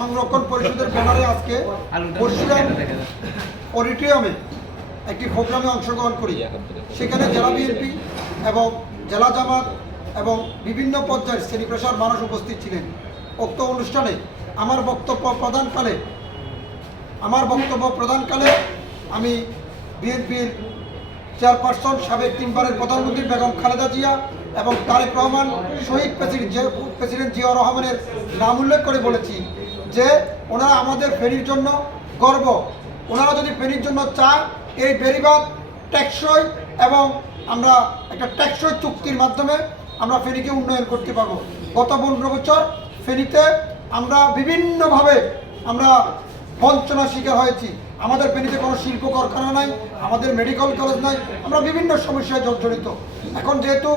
সংরক্ষণ পরিষদের ব্যানারে আজকে পরশুরাম অডিটোরিয়ামে একটি প্রোগ্রামে অংশগ্রহণ করি। সেখানে জেলা বিএনপি এবং জেলা জামাত এবং বিভিন্ন পর্যায়ের শ্রেণী পেশার মানুষ উপস্থিত ছিলেন। উক্ত অনুষ্ঠানে আমার বক্তব্য প্রদানকালে আমি বিএনপির চেয়ারপারসন সাবেক 3 বারের প্রধানমন্ত্রী বেগম খালেদা জিয়া এবং তারেক রহমান শহীদ প্রেসিডেন্ট জিয়াউর রহমানের নাম উল্লেখ করে বলেছি যে ওনারা আমাদের ফেনীর জন্য গর্ব। ওনারা যদি ফেনীর জন্য চায় এই বেড়িবাঁধ টেকসই এবং আমরা একটা টেকসই চুক্তির মাধ্যমে আমরা ফেনীকে উন্নয়ন করতে পারবো। গত 15 বছর ফেনীতে আমরা বিভিন্নভাবে আমরা বঞ্চনার শিকার হয়েছি। আমাদের ফেনীতে কোনো শিল্প কারখানা নাই, আমাদের মেডিকেল কলেজ নাই, আমরা বিভিন্ন সমস্যায় জর্জরিত। এখন যেহেতু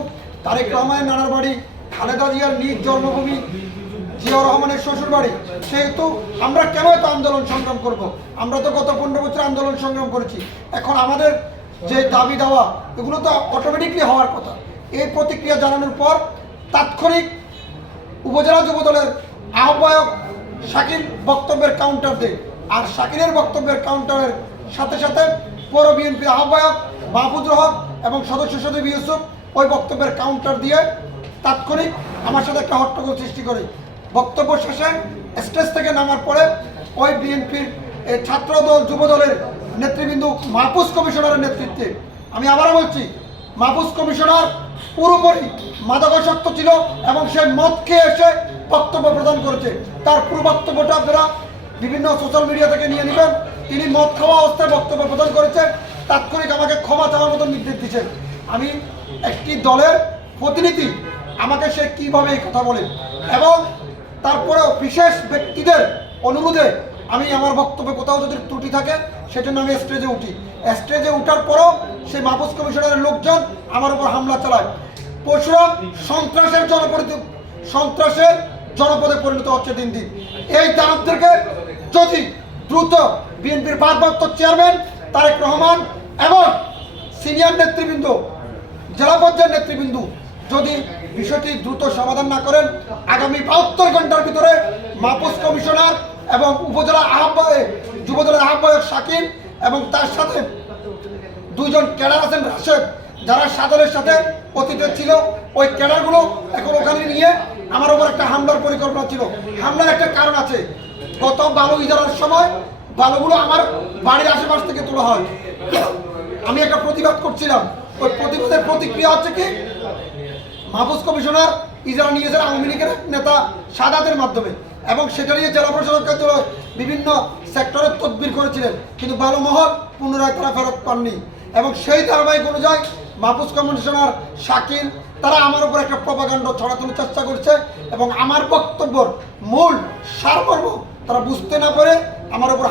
তারেক রহমানের নানার বাড়ি, খালেদা জিয়ার নিজ জন্মভূমি, জিয়াউর রহমানের শ্বশুর বাড়ি, সেহেতু আমরা কেন এত আন্দোলন সংগ্রাম করব? আমরা তো গত 15 বছর আন্দোলন সংগ্রাম করেছি। এখন আমাদের যে দাবি দেওয়া এগুলো তো অটোমেটিকলি হওয়ার কথা। এই প্রতিক্রিয়া জানানোর পর তাৎক্ষণিক উপজেলা যুবদলের আহ্বায়ক শাকির বক্তব্যের কাউন্টার দেয়, আর শাকিরের বক্তব্যের কাউন্টারের সাথে সাথে পৌর বিএনপির আহ্বায়ক মাহফুজুর হক এবং সদস্য সচিব ইউসুফ ওই বক্তব্যের কাউন্টার দিয়ে তাৎক্ষণিক আমার সাথে একটা হট্টগোল সৃষ্টি করে। বক্তব্য শেষে স্টেজ থেকে নামার পরে ওই বিএনপির ছাত্রদল যুবদলের নেতৃবৃন্দ মাহফুজ কমিশনারের নেতৃত্বে, আমি আবারও বলছি, মাহফুজ কমিশনার পুরোপুরি মাদকাসক্ত ছিল এবং সে মদ খেয়ে এসে বক্তব্য প্রদান করেছে। তার পুরো বক্তব্যটা আপনারা বিভিন্ন সোশ্যাল মিডিয়া থেকে নিয়ে নেবেন। তিনি মদ খাওয়া অবস্থায় বক্তব্য প্রদান করেছেন। তাৎক্ষণিক আমাকে ক্ষমা চাওয়ার মতো নির্দেশ দিচ্ছেন। আমি একটি দলের প্রতিনিধি, আমাকে সে কিভাবে এই কথা বলে, এবং তারপরেও বিশেষ ব্যক্তিদের অনুরোধে আমি আমার বক্তব্যে কোথাও যদি ত্রুটি থাকে সেজন্য আমি স্টেজে উঠি। স্টেজে উঠার পরও সেই মাহফুজ কমিশনারের লোকজন আমার উপর হামলা চালায়। পরশুরাম সন্ত্রাসের জনপদে পরিণত হচ্ছে দিন দিন। এই দানবদেরকে যদি দ্রুত বিএনপির ভারপ্রাপ্ত চেয়ারম্যান তারেক রহমান এবং সিনিয়র নেতৃবৃন্দ, জেলা পর্যায়ের নেতৃবৃন্দ যদি বিষয়টি দ্রুত সমাধান না করেন, আগামী 72 ঘন্টার ভিতরে মাহফুজ কমিশনার এবং উপজেলা যুবদলের আহ্বায়ক শাকির এবং তার সাথে 2 জন ক্যাডার আছেন রাশেদ, যারা সাদরের সাথে অতীতে ছিল, ওই ক্যাডারগুলো এখন ওখানে নিয়ে আমার উপর একটা হামলার পরিকল্পনা ছিল। হামলার একটা কারণ আছে, গত বালু ইজারার সময় বালুগুলো আমার বাড়ির আশেপাশ থেকে তোলা হয়। আমি একটা প্রতিবাদ করছিলাম, ওই প্রতিবাদের প্রতিক্রিয়া হচ্ছে কি, মাহফুজ কমিশনার ইজারা নিয়েছেন আওয়ামী লীগের নেতা সাদাতের মাধ্যমে, এবং সেটা নিয়ে জেলা প্রশাসক কার্যালয় বিভিন্ন সেক্টরের তদবির করেছিলেন, কিন্তু বালু মহল পুনরায় তারা ফেরত পাননি। এবং সেই ধারাবাহিক অনুযায়ী মাহফুজ কমিশনার শাকির তারা আমার উপর একটা প্রপাগান্ডা ছড়ানোর চেষ্টা করছে, এবং আমার বক্তব্যর মূল সারমর্ম তারা বুঝতে না পারে আমার উপর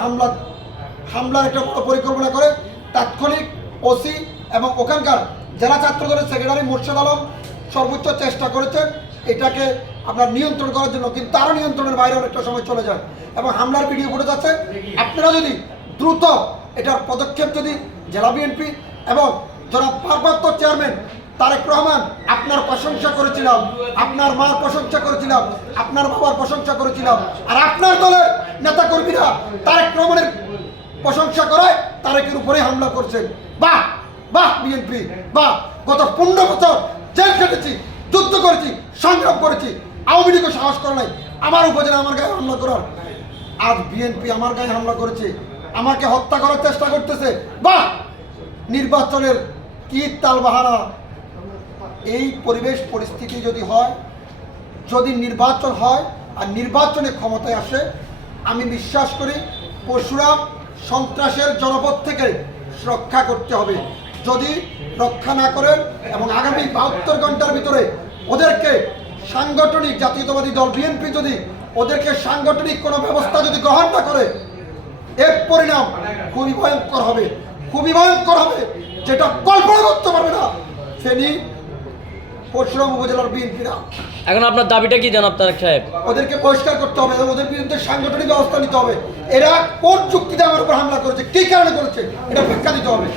হামলার একটা পরিকল্পনা করে। তাৎক্ষণিক ওসি এবং ওখানকার জেলা ছাত্রদলের সেক্রেটারি মোর্শেদ আলম সর্বোচ্চ চেষ্টা করেছেন এটাকে আপনার নিয়ন্ত্রণ করার জন্য, কিন্তু তারও নিয়ন্ত্রণের বাইরে অনেকটা সময় চলে যায় এবং হামলার ভিডিও ফুটেজ আছে। আপনারা যদি দ্রুত এটার পদক্ষেপ যদি জেলা বিএনপি এবং জনাব ভারপ্রাপ্ত চেয়ারম্যান তারেক রহমান, আপনার প্রশংসা করেছিলাম, আপনার মার প্রশংসা করেছিলাম, আপনার বাবার প্রশংসা করেছিলাম, আর আপনার দলের নেতাকর্মীরা তারেক রহমানের প্রশংসা করায় তারেকের উপরে হামলা করছেন। বাহ বাহ বিএনপি, বাহ! গত 15 বছর জেল কেটেছি, যুদ্ধ করেছি, সংগ্রাম করেছি, আওয়ামী লীগও সাহস করে নাই আমার উপজেলা আমার গায়ে হামলা করার। আজ বিএনপি আমার গায়ে হামলা করেছে, আমাকে হত্যা করার চেষ্টা করতেছে। বাহ! নির্বাচনের কি তালবাহানা! এই পরিবেশ পরিস্থিতি যদি হয়, যদি নির্বাচন হয় আর নির্বাচনে ক্ষমতায় আসে, আমি বিশ্বাস করি পরশুরাম সন্ত্রাসের জনপদ থেকে রক্ষা করতে হবে। যদি রক্ষা না করেন এবং আগামী 72 ঘন্টার ভিতরে ওদেরকে সাংগঠনিক জাতীয়তাবাদী দল বিএনপি যদি ওদেরকে সাংগঠনিক কোনো ব্যবস্থা যদি গ্রহণ না করে, এর পরিণাম খুবই ভয়ঙ্কর হবে, খুবই ভয়ঙ্কর হবে, যেটা কল্পনা করতে পারবে না ফেনী পরশুরাম উপজেলার বিএনপিরা। এখন আপনার দাবিটা কি জানাব তারেক সাহেব? ওদেরকে পরিষ্কার করতে হবে, ওদের বিরুদ্ধে সাংগঠনিক ব্যবস্থা নিতে হবে। এরা কোন চুক্তিতে আমার উপর হামলা করেছে, কি কারণে করেছে, এটা ব্যাখ্যা দিতে হবে।